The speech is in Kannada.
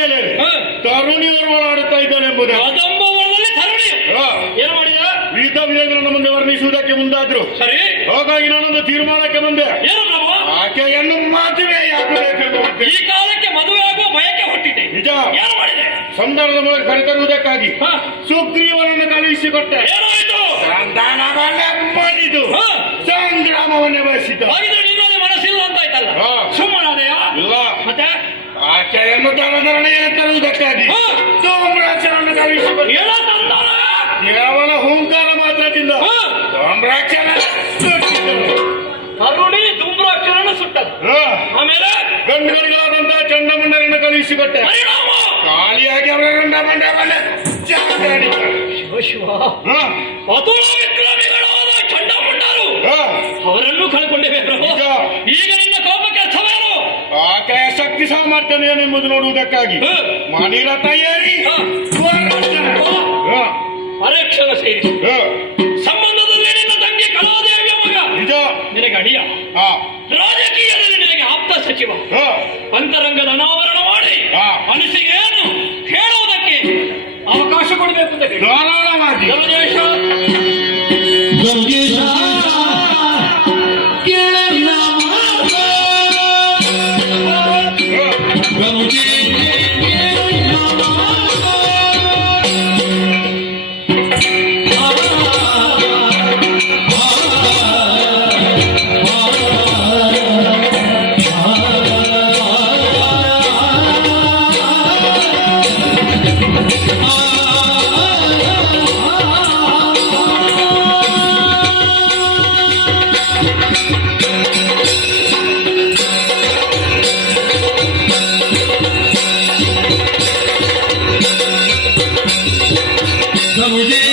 ಮೇಲೆ ತರುಣಿಯವರು ಓಡಾಡುತ್ತಾ ಇದ್ದಾಳೆ ಎಂಬುದೇ ಕದಂಬವನದಲ್ಲಿ ತರುಣಿ ಏನು ಮಾಡಿದ? ವಿಧ ವಿಧಗಳನ್ನು ಮುಂದೆ ವರ್ಣಿಸುವುದಕ್ಕೆ ಮುಂದಾದ್ರು. ಸರಿ, ಹಾಗಾಗಿ ನಾನೊಂದು ತೀರ್ಮಾನಕ್ಕೆ ಬಂದೆ. ಏನು ಪ್ರಭು? ಆಕೆಯನ್ನು ಮದುವೆಯಾಗಬೇಕೆಂದು. ಈ ಕಾಲಕ್ಕೆ ಮದುವೆ ಆಗುವ ಬಯಕೆ ಹುಟ್ಟಿದೆ. ನಿಜ. ಏನು ಮಾಡಿದೆ? ಸಂಧಾನದ ಮೂಲಕ ಕರೆತರುವುದಕ್ಕಾಗಿ ಸುಗ್ರೀವನನ್ನು ಕಳುಹಿಸಿಕೊಟ್ಟೆ. ಏನಾಯಿತು? ಸಂಧಾನವನ್ನೇ ಮಾಡಿದು ಸಂಗ್ರಾಮವನ್ನೇ ಬಯಸಿದ್ದ. ಹಾಗಿದ್ರೆ ನಿನ್ನಲ್ಲಿ ಮನಸ್ಸಿಲ್ಲ ಅಂತ ಆಯ್ತಲ್ಲ? ಸುಮ್ಮನಾದೆಯಾ? ಇಲ್ಲ. ಮತ್ತೆ ಆಕೆಯನ್ನು ಧನಧರಣೆಯನ್ನು ತರುವುದಕ್ಕಾಗಿ ಸೋಮರಾಜನನ್ನು ಕಳುಹಿಸಿಕೊಟ್ಟೆ. ಏನೋ ಸಂಧಾನ? ಕೇವಲ ಹುಂಕಾರ ಮಾತ್ರದಿಂದ ಸೋಮರಾಜನ ತರುಣಿ ಧೂಮ್ರಾಕ್ಷರನ್ನು ಸುಟ್ಟದು. ಆಮೇಲೆ ಗಂಡುಗಳಿಗಾದಂತಹ ಚಂಡಮಂಡಲನ್ನು ಕಳುಹಿಸಿಕೊಟ್ಟೆ. ಖಾಲಿಯಾಗಿ ಅವರ ಗಂಡಮಂಡಲವನ್ನ ಶಿವ ಶಿವ, ಅತುಲ ವಿಕ್ರಮಿಗಳಾದ ಚಂಡಮುಂಡರು ಅವರನ್ನು ಕಳ್ಕೊಂಡೇವೆ ಪ್ರಭು. ಈಗ ನಿನ್ನ ಕೋಪಕ್ಕೆ ಅರ್ಥವೇನು? ಆಕೆಯ ಶಕ್ತಿ ಸಾಮರ್ಥ್ಯ ಏನೆಂಬುದು ನೋಡುವುದಕ್ಕಾಗಿ ಮಣಿರ ತಯಾರಿ ಪರೀಕ್ಷಣ ಸೇರಿಸಿ ಸಂಬಂಧದಲ್ಲಿ ನಿನ್ನ ತಂಗಿ ಕಲಾದೇವಿಯ ಮಗ ನಿಜ ನಿನಗೆ ಅಡಿಯ, ರಾಜಕೀಯದಲ್ಲಿ ನಿನಗೆ ಆಪ್ತ ಸಚಿವ, ಅಂತರಂಗದ ಅನಾವರಣ ಮಾಡಿ ಅನಿಸಿಕೆಯನ್ನು ಹೇಳುವುದಕ್ಕೆ ಅವಕಾಶ ಕೊಡಬೇಕು ಅಂತ ಧಾರಾಳವಾಗಿ Saúde!